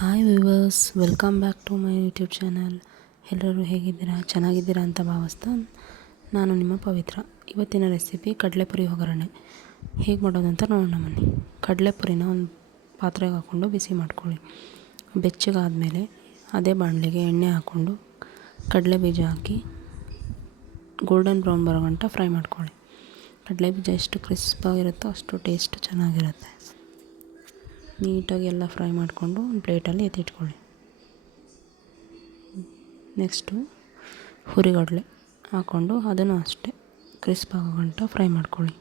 Hi viewers, welcome back to my YouTube channel. ಎಲ್ಲರೂ ಹೇಗಿದ್ದೀರಾ? ಚೆನ್ನಾಗಿದ್ದೀರಾ ಅಂತ ಭಾವಿಸ್ತಾ ನಾನು ನಿಮ್ಮ ಪವಿತ್ರ. ಇವತ್ತಿನ ರೆಸಿಪಿ ಕಡಲೆಪುರಿ ಒಗ್ಗರಣೆ ಹೇಗೆ ಮಾಡೋದು ಅಂತ ನೋಡೋಣ ಬನ್ನಿ. ಕಡಲೆಪುರಿನ ಒಂದು ಪಾತ್ರೆಗೆ ಹಾಕ್ಕೊಂಡು ಬಿಸಿ ಮಾಡ್ಕೊಳ್ಳಿ. ಬೆಚ್ಚಗಾದಮೇಲೆ ಅದೇ ಬಾಣಲೆಗೆ ಎಣ್ಣೆ ಹಾಕ್ಕೊಂಡು ಕಡಲೆ ಬೀಜ ಹಾಕಿ ಗೋಲ್ಡನ್ ಬ್ರೌನ್ ಬರೋ ಗಂಟ ಫ್ರೈ ಮಾಡ್ಕೊಳ್ಳಿ. ಕಡಲೆ ಬೀಜ ಎಷ್ಟು ಕ್ರಿಸ್ಪಾಗಿರುತ್ತೋ ಅಷ್ಟು ಟೇಸ್ಟ್ ಚೆನ್ನಾಗಿರುತ್ತೆ. ನೀಟಾಗಿ ಎಲ್ಲ ಫ್ರೈ ಮಾಡಿಕೊಂಡು ಒಂದು ಪ್ಲೇಟಲ್ಲಿ ಎತ್ತಿಟ್ಕೊಳ್ಳಿ. ನೆಕ್ಸ್ಟು ಹುರಿಗಡಲೆ ಹಾಕ್ಕೊಂಡು ಅದನ್ನು ಅಷ್ಟೇ ಕ್ರಿಸ್ಪ್ ಆಗೋ ಗಂಟ ಫ್ರೈ ಮಾಡ್ಕೊಳ್ಳಿ.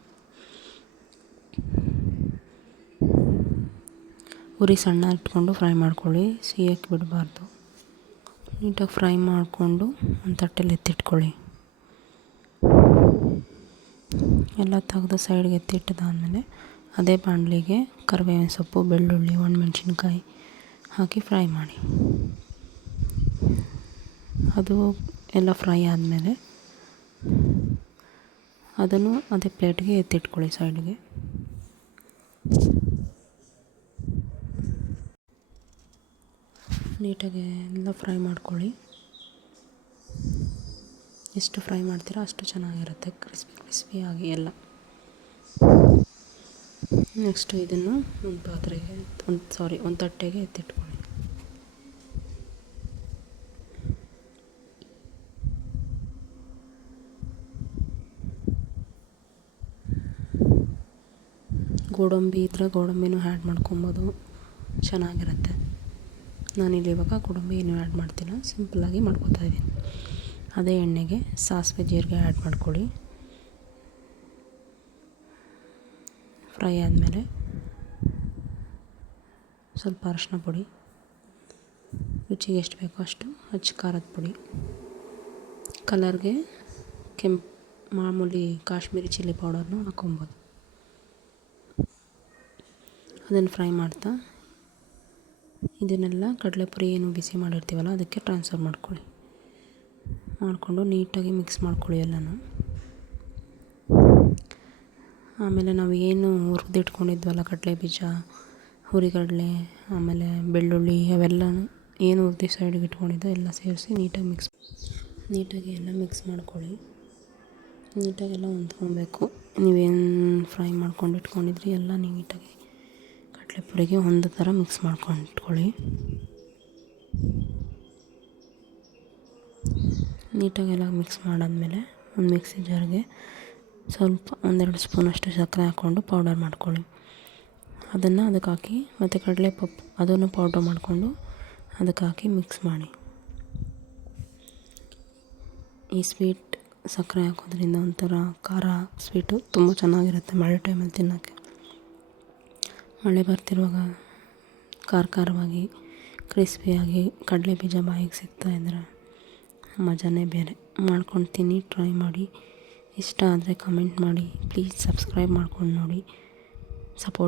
ಉರಿ ಸಣ್ಣ ಇಟ್ಕೊಂಡು ಫ್ರೈ ಮಾಡ್ಕೊಳ್ಳಿ, ಸಿಹಿಯಕ್ಕೆ ಬಿಡಬಾರ್ದು. ನೀಟಾಗಿ ಫ್ರೈ ಮಾಡಿಕೊಂಡು ಒಂದು ತಟ್ಟೆಲಿ ಎತ್ತಿಟ್ಕೊಳ್ಳಿ. ಎಲ್ಲ ತೆಗೆದು ಸೈಡ್ಗೆ ಎತ್ತಿಟ್ಟಿದ್ದಾದಮೇಲೆ ಅದೇ ಬಾಣಲಿಗೆ ಕರಿಬೇವಿನ ಸೊಪ್ಪು, ಬೆಳ್ಳುಳ್ಳಿ, ಒಣಮೆಣ್ಸಿನ್ಕಾಯಿ ಹಾಕಿ ಫ್ರೈ ಮಾಡಿ. ಅದು ಎಲ್ಲ ಫ್ರೈ ಆದಮೇಲೆ ಅದನ್ನು ಅದೇ ಪ್ಲೇಟ್ಗೆ ಎತ್ತಿಟ್ಕೊಳ್ಳಿ ಸೈಡ್ಗೆ. ನೀಟಾಗಿ ಎಲ್ಲ ಫ್ರೈ ಮಾಡ್ಕೊಳ್ಳಿ. ಎಷ್ಟು ಫ್ರೈ ಮಾಡ್ತೀರೋ ಅಷ್ಟು ಚೆನ್ನಾಗಿರುತ್ತೆ, ಕ್ರಿಸ್ಪಿಯಾಗಿ ಎಲ್ಲ. ನೆಕ್ಸ್ಟು ಇದನ್ನು ಒಂದು ಪಾತ್ರೆಗೆ ಒಂದು ತಟ್ಟೆಗೆ ಎತ್ತಿಟ್ಕೊಳ್ಳಿ. ಗೋಡಂಬಿ ಇದ್ದರೆ ಗೋಡಂಬಿನೂ ಆ್ಯಡ್ ಮಾಡ್ಕೊಬೋದು, ಚೆನ್ನಾಗಿರುತ್ತೆ. ನಾನಿಲ್ಲಿ ಇವಾಗ ಗೋಡಂಬಿ ಏನೂ ಆ್ಯಡ್ ಮಾಡ್ತಿಲ್ಲ, ಸಿಂಪಲ್ಲಾಗಿ ಮಾಡ್ಕೊತಾ ಇದ್ದೀನಿ. ಅದೇ ಎಣ್ಣೆಗೆ ಸಾಸಿವೆ ಜೀರಿಗೆ ಆ್ಯಡ್ ಮಾಡ್ಕೊಳ್ಳಿ. ಫ್ರೈ ಆದಮೇಲೆ ಸ್ವಲ್ಪ ಅರಶಿನ ಪುಡಿ, ರುಚಿಗೆ ಎಷ್ಟು ಬೇಕೋ ಅಷ್ಟು ಅಚ್ಚ ಖಾರದ ಪುಡಿ, ಕಲರ್ಗೆ ಮಾಮೂಲಿ ಕಾಶ್ಮೀರಿ ಚಿಲ್ಲಿ ಪೌಡರ್ನು ಹಾಕ್ಕೊಬೋದು. ಅದನ್ನು ಫ್ರೈ ಮಾಡ್ತಾ ಇದನ್ನೆಲ್ಲ ಕಡಲೆಪುರಿ ಏನು ಬಿಸಿ ಮಾಡಿರ್ತೀವಲ್ಲ ಅದಕ್ಕೆ ಟ್ರಾನ್ಸ್ಫರ್ ಮಾಡಿಕೊಂಡು ನೀಟಾಗಿ ಮಿಕ್ಸ್ ಮಾಡ್ಕೊಳ್ಳಿ ಎಲ್ಲನೂ. ಆಮೇಲೆ ನಾವು ಏನು ಹುರಿದಿಟ್ಕೊಂಡಿದ್ವಲ್ಲ ಕಡಲೆ ಬೀಜ, ಹುರಿಗಡಲೆ, ಆಮೇಲೆ ಬೆಳ್ಳುಳ್ಳಿ, ಅವೆಲ್ಲನೂ ಏನು ಹುರಿದು ಸೈಡಿಗೆ ಇಟ್ಕೊಂಡಿದ್ದೋ ಎಲ್ಲ ಸೇರಿಸಿ ನೀಟಾಗಿ ಎಲ್ಲ ಮಿಕ್ಸ್ ಮಾಡ್ಕೊಳ್ಳಿ. ನೀಟಾಗೆಲ್ಲ ಹೊಂದ್ಕೊಬೇಕು. ನೀವೇನು ಫ್ರೈ ಮಾಡ್ಕೊಂಡು ಇಟ್ಕೊಂಡಿದ್ರಿ ಎಲ್ಲ ನೀಟಾಗಿ ಕಡಲೆಪುರಿಗೆ ಒಂದು ಥರ ಮಿಕ್ಸ್ ಮಾಡ್ಕೊಂಡು ಇಟ್ಕೊಳ್ಳಿ. ನೀಟಾಗೆಲ್ಲ ಮಿಕ್ಸ್ ಮಾಡಾದಮೇಲೆ ಒಂದು ಮಿಕ್ಸಿ ಜಾರ್ಗೆ ಸ್ವಲ್ಪ 1-2 ಸ್ಪೂನಷ್ಟು ಸಕ್ಕರೆ ಹಾಕ್ಕೊಂಡು ಪೌಡರ್ ಮಾಡ್ಕೊಳ್ಳಿ. ಅದನ್ನು ಅದಕ್ಕೆ ಹಾಕಿ ಮತ್ತು ಕಡಲೆಪಪ್ಪು ಅದನ್ನು ಪೌಡ್ರ್ ಮಾಡಿಕೊಂಡು ಅದಕ್ಕೆ ಹಾಕಿ ಮಿಕ್ಸ್ ಮಾಡಿ. ಈ ಸ್ವೀಟ್ ಸಕ್ಕರೆ ಹಾಕೋದ್ರಿಂದ ಒಂಥರ ಖಾರ ಸ್ವೀಟು ತುಂಬ ಚೆನ್ನಾಗಿರುತ್ತೆ ಮಳೆ ಟೈಮಲ್ಲಿ ತಿನ್ನೋಕ್ಕೆ. ಮಳೆ ಬರ್ತಿರುವಾಗ ಖಾರವಾಗಿ ಕ್ರಿಸ್ಪಿಯಾಗಿ ಕಡಲೆ ಬೀಜ ಬಾಯಿಗೆ ಸಿಗ್ತಾಯಿದ್ರೆ ಮಜಾನೇ ಬೇರೆ. ಮಾಡ್ಕೊಂಡು ತಿನ್ನಿ, ಟ್ರೈ ಮಾಡಿ. ಇಷ್ಟ ಆದರೆ ಕಮೆಂಟ್ ಮಾಡಿ. ಪ್ಲೀಸ್ ಸಬ್ಸ್ಕ್ರೈಬ್ ಮಾಡ್ಕೊಂಡು ನೋಡಿ, ಸಪೋರ್ಟ್